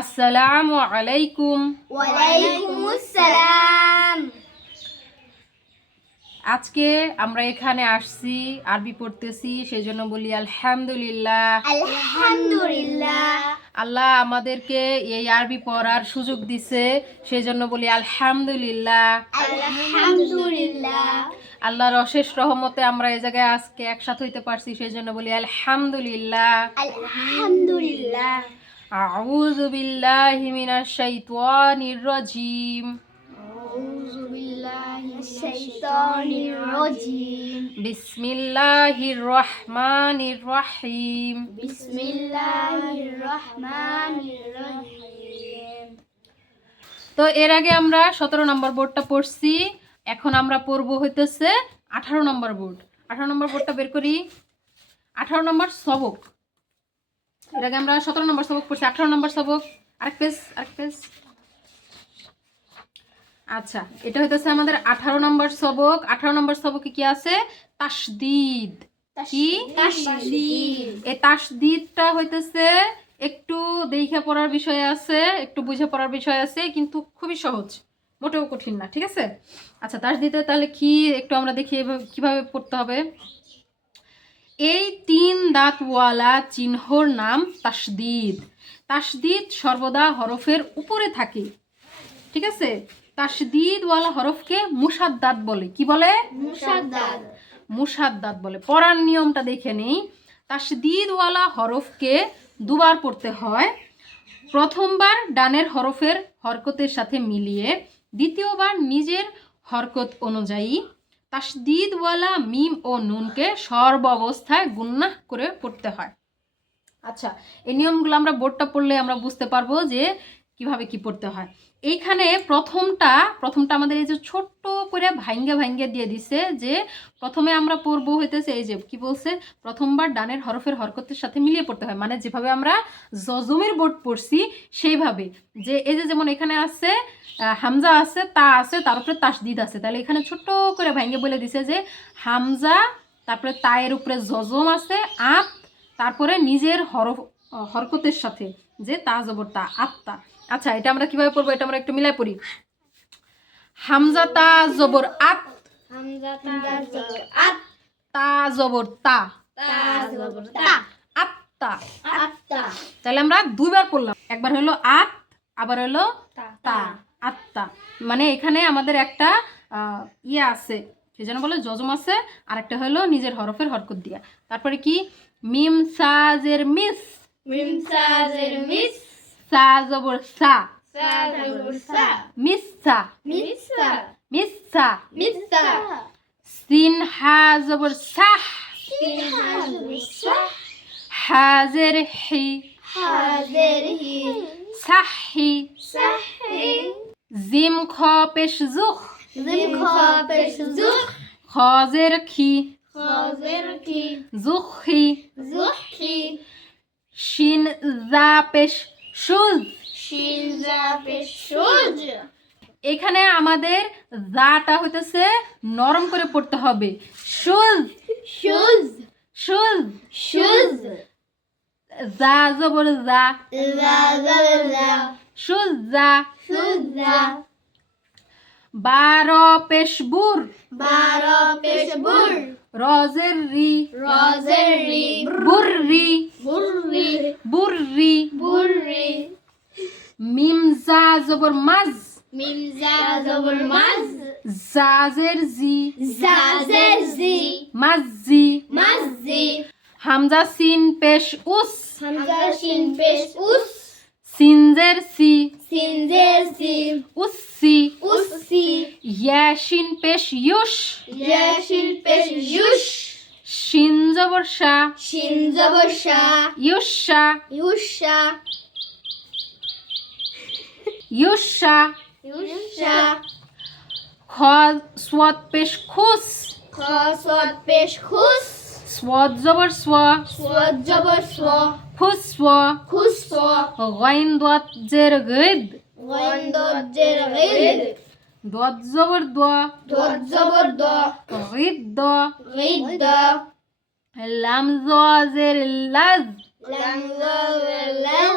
আসসালামু আলাইকুম। ওয়ালাইকুম আসসালাম আজকে আমরা এখানে আসছি আরবি পড়তেছি সেই জন্য বলি আলহামদুলিল্লাহ। আলহামদুলিল্লাহ। আল্লাহ আমাদেরকে এই আরবি পড়ার সুযোগ দিছে সেই জন্য বলি আলহামদুলিল্লাহ। আলহামদুলিল্লাহ। আল্লাহর অশেষ রহমতে আমরা এই জায়গায় আজকে একসাথে হইতে পারছি সেই জন্য বলি আলহামদুলিল্লাহ। আলহামদুলিল্লাহ। আউযু বিল্লাহি মিনাশ শাইতানির রাজিম। আউযু বিল্লাহি মিনাশ শাইতানির রাজিম। বিসমিল্লাহির রহমানির রহিম। বিসমিল্লাহির রহমানির রহিম। তো এর আগে আমরা সতেরো নম্বর বোর্ডটা পড়ছি এখন আমরা পড়ব হইতেছে আঠারো নম্বর বোর্ড। আঠারো নম্বর বোর্ডটা বের করি। আঠারো নম্বর সবক। এর আগে আমরা সতেরো নম্বর সবক পড়ছি আঠারো নম্বর সবক আরেক পেজ আরেক পেজ আচ্ছা এটা হইতেছে আমাদের আঠারো নম্বর সবক আঠারো নম্বর সবকে কি আছে? তাসদিদ। কি? এই তাসদিদটা হইতেছে একটু দেখে পড়ার বিষয় আছে একটু বুঝে পড়ার বিষয় আছে কিন্তু খুবই সহজ। মোটেও কঠিন না ঠিক আছে? আচ্ছা তাসদিদে তাহলে কি একটু আমরা দেখি কীভাবে পড়তে হবে? এই তিন দাঁতওয়ালা চিহ্নর নাম তাসদিদ। তাসদিদ সর্বদা হরফের উপরে থাকে। ঠিক আছে? তাসদিদওয়ালা হরফকে মুসাদ্দাত বলে। কি বলে? মুসাদ্দাদ। মুসাদ্দাত বলে। পড়ার নিয়মটা দেখে নেই। তাসদিদওয়ালা হরফকে দুবার পড়তে হয়। প্রথমবার ডানের হরফের হরকতের সাথে মিলিয়ে দ্বিতীয়বার নিজের হরকত অনুযায়ী তাসদিদওয়ালা, মিম ও নুনকে সর্ব অবস্থায় গুন্না করে পড়তে হয়। আচ্ছা এই নিয়মগুলো আমরা বোর্ডটা পড়লে আমরা বুঝতে পারব যে কীভাবে কি পড়তে হয়। এইখানে প্রথমটা প্রথমটা আমাদের এই যে ছোট্ট করে ভাঙ্গে ভাঙ্গে দিয়ে দিছে যে, প্রথমে আমরা পড়ব হইতেছে এই যে কি বলছে, প্রথমবার ডানের হরফের হরকতের সাথে মিলিয়ে পড়তে হয়। মানে যেভাবে আমরা জজমের বোর্ড পড়ছি, সেইভাবে। যে এই যে যেমন এখানে আছে হামজা আছে, তা আছে, তার উপরে তাসদিদ আছে। তাহলে এখানে ছোট্ট করে ভাঙ্গে বলে দিছে যে, হামজা, তারপরে তায়ের উপরে জজম আছে, আত, তারপরে নিজের হরফ, হরকতের সাথে যে তা জবর তা আত্মা আচ্ছা এটা আমরা কীভাবে পড়ব? এটা আমরা একটু মিলাই পড়ি। হামজা তা জবর আত। তা জবর তা জবর তা। তা জবর তা। আত্মা আত্তা। তাহলে আমরা দুইবার পড়লাম। একবার হলো আত আবার হলো তা। আত্মা মানে এখানে আমাদের একটা ইয়ে আছে। সে যেন বলে যজম আছে। আর একটা হলো নিজের হরফের হরকত দিয়া। তারপরে কি? মিম সাজের মিস। মিম সাজের মিস। সা জবর সা মিস মিসা মিস মিসা সিন হা জবর সাহ হাজর হি হাজর হি সাহি সাহি জিম খ পেশ জুখ জিম খাপেশ জুখ খজের খি খাজের কি জুখি জুখি শিন জা পেশ এখানে আমাদের জাটা হইতেছে নরম করে পড়তে হবে। জবর জা বারো পেশ বুর। বারো পেশ বুর। রজের রি রজের রি বুররি বুররি বুররি বুররি। মিম জা জবর মাজ মিম জা জবর মাজ। জাজের জি জাজের জি মাজি মাজি হামজা সিন পেশ উস হামজা শিন পেশ উস। সিনজের সি সিনজের সি উসসি উসসি ইয়াশিন পেশ ইউশ ইয়াশিন পেশ ইউশ শিন জবর শা শিন জবর শা ইউশা ইউশা ইউশা ইউশা খ সোয়াদ পেশ খুস খসদ পেশ খুস সোয়াদ জবর স্ব খুস সোয়া খুস গাইন দোয়াত জের গদ। গন্ধজের গিদ দোয়াত জবর দোয়া দদ জবর দ গিদ দোয়া গিদ লাম জোয়া জের লাজ। লাম জবর লাল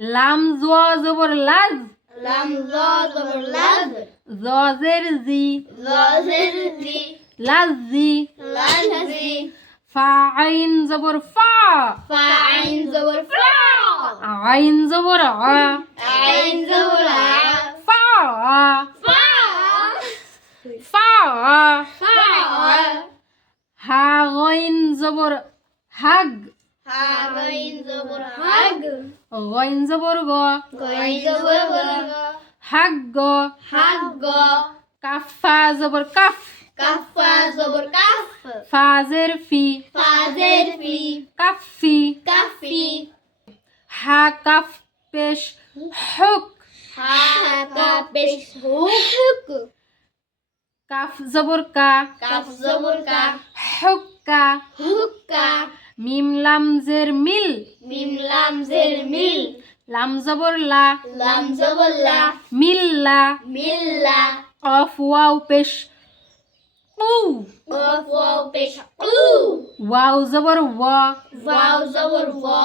লাম জোয়া জবর লাজ। লাম জ জবর লাজ জজের জি জের জি। লাজি লাজি ফা আইন জবর ফা। ফা আইন ফা আইন জবর আ আইন জবর আ ফা ফা ফা ফা হা গইন জবর হাগ হা গাইন জবর হাগ গ গাইন জবর গ হাগ গ কাফা জবর কাফ কাফা জবর কাফ ফাজের ফি ফাজের ফি কাফি কাফি হা কাফ পেশ হুক কা হুক কাফ জবর কা কাফ জবর কা হুক্কা হুক্কা মিম লাম জের মিল মিম লাম জের মিল লাম জবর লা লাম জবর লা মিল্লা মিল্লা অফ ওয়াও পেশ উ কফ ওয়াও পেশ উ ওয়াও জবর ওয়া ওয়াও জবর ওয়া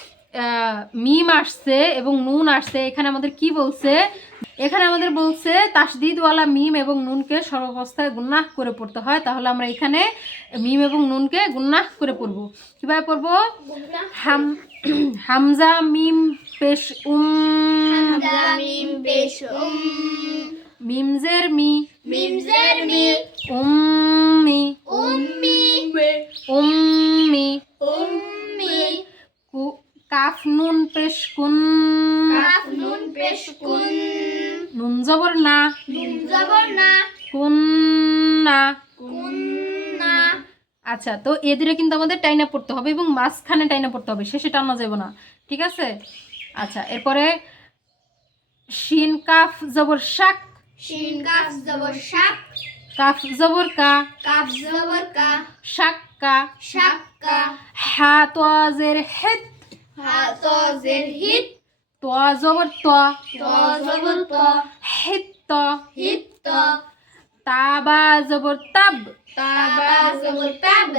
মিম আসছে এবং নুন আসছে। এখানে আমাদের কি বলছে? এখানে আমাদের বলছে তাসদিদওয়ালা মিম এবং নুনকে সর্বাবস্থায় গুন্নাহ করে পড়তে হয়। তাহলে আমরা এখানে মিম এবং নুনকে গুন্নাহ করে পড়ব। কীভাবে পড়ব? হাম হামজা মিম পেশ উম হামজা মিম পেশ উম মিমজের মি মিম জের মি উম্মি উম্মি উম্মি কু- কাফ নুন পেশ কুন কাফ নুন পেশ কুন নুন জবর না নুন জবর না কুন না কুন না আচ্ছা তো এদিকে কিন্তু আমাদের টাইনা পড়তে হবে এবং মাঝখানে টাইনা পড়তে হবে শেষে টানা যাবে না ঠিক আছে? আচ্ছা এরপরে শিন কাফ জবর শাক। শিন কাফ জবর শাক। কাফ জবর কা। কাফ জবর কা। শাক কা। শাক কা। হা তোয়াজের হেদ হা তো জের হিত। তোয়া জবর ত তো জবর ত হেদ ত হিত ত তাবা জবর তাব। তা বা জবর তাব।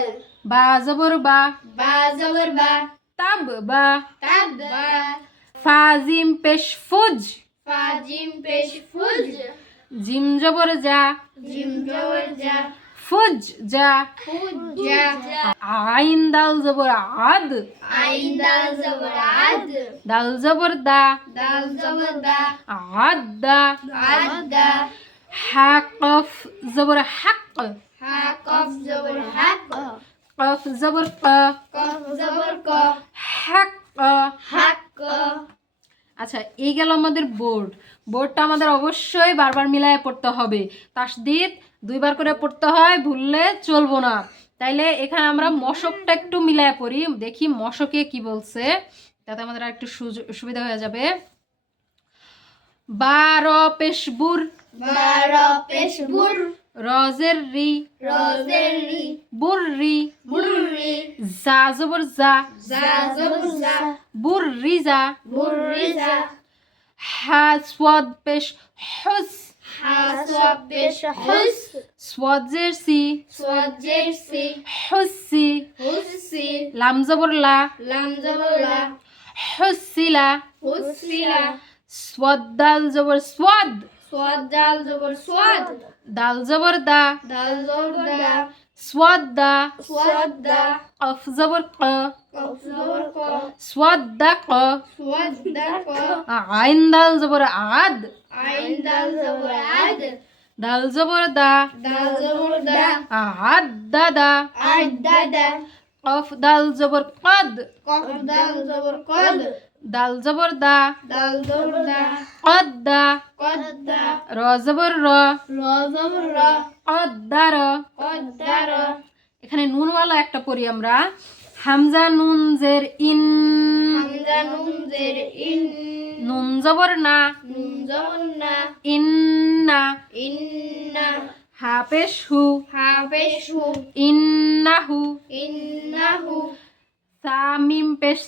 বা জবর বা। বা জবর বা। তাব বা। তাব বা। ফাজিম পেশ ফুজ। ফা জিম পেশ ফুজ। জিম জবর যা। জিম জবর যা। ফুজ যা। ফুজ যা। আইন দাল জবর আদ। আইন দাল জবর আদ। দাল জবর দা। দাল জবর দা। আদ দা। আদ দা। হাক হা কফ জবর হাক কফ জবর ক। কফ জবর ক। হাক হাক ক আচ্ছা এই গেল আমাদের বোর্ড। বোর্ডটা আমাদের অবশ্যই বারবার মিলায় পড়তে হবে। তাসদিদ দুইবার করে পড়তে হয় ভুললে চলবো না। তাইলে এখানে আমরা মশকটা একটু মিলায় পড়ি। দেখি মশকে কি বলছে। তাতে আমাদের আর একটু সুবিধা হয়ে যাবে। বার পেশবুর বারো পেশ বুর রজের রি রোজের রি বুর রি বুররি জা। জবর জা। জা জবর জা। বুর রি জা। বুররি জা হা সোয়াদ পেশ হুস সব পেশ হুস হুসি হুসি লাম জবর লা। লা। হুসিলা হুসিলা সোয়াদ দাল জবর সোয়াদ সোয়াদ ডাল জবর সোয়াদ দাল জবর দা ডাল জবর দা সোয়াদ দা সোয়াদ দা কফ জবর ক কফ জবর ক সোয়াদ দা ক সোয়াদ দা ক আইন দাল জবর আদ আইন ডাল জবর আদ দাল জবর দা ডাল জবর দা আদ দা দা আদ দা দা কফ দাল জবর কদ কফ ডাল জবর কদ দাল জবর দা ডাল জবর দা কদ দা কদ দা র জবর র র জবর র কদ দা র। কদ দা র। এখানে নুনওয়ালা একটা পড়ি আমরা। হামজা নুন জের ইন। হামজা নুন জের ইন। নুন জবর না। নুন জবর না। ইন ইন্না ইন্না হাফেশ হু হাফেশু ইন্নাহু ইন্নাহু সামিম পেশ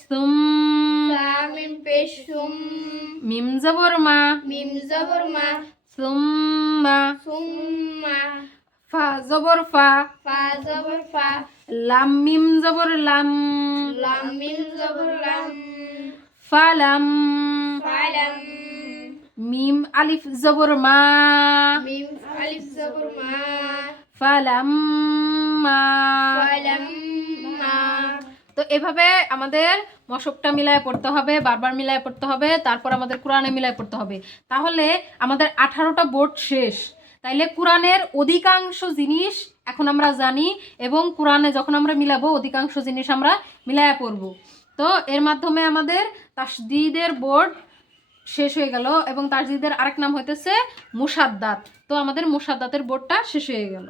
সামিম পেশুম মিম জবর মা মিম জবর সুম্মা সুম্মা ফা জবর ফা ফা জবর ফা লাম মিম জবর লাম লাম মিম জবর লাম ফালাম ফালাম মিম আলিফ জবর মা মিম আলিফ জবর মা ফালাম মা ফালাম মা তো এভাবে আমাদের মশকটা মিলায় পড়তে হবে, বারবার মিলায় পড়তে হবে, তারপর আমাদের কোরআনে মিলায় পড়তে হবে। তাহলে আমাদের আঠারোটা বোর্ড শেষ। তাইলে কোরআনের অধিকাংশ জিনিস এখন আমরা জানি এবং কোরআনে যখন আমরা মিলাবো, অধিকাংশ জিনিস আমরা মিলায় পড়ব। তো এর মাধ্যমে আমাদের তাসদিদের বোর্ড শেষ হয়ে গেল এবং তাসদিদের আরেক নাম হইতেছে মুসাদ্দাত। তো আমাদের মুসাদ্দাতের বোর্ডটা শেষ হয়ে গেল।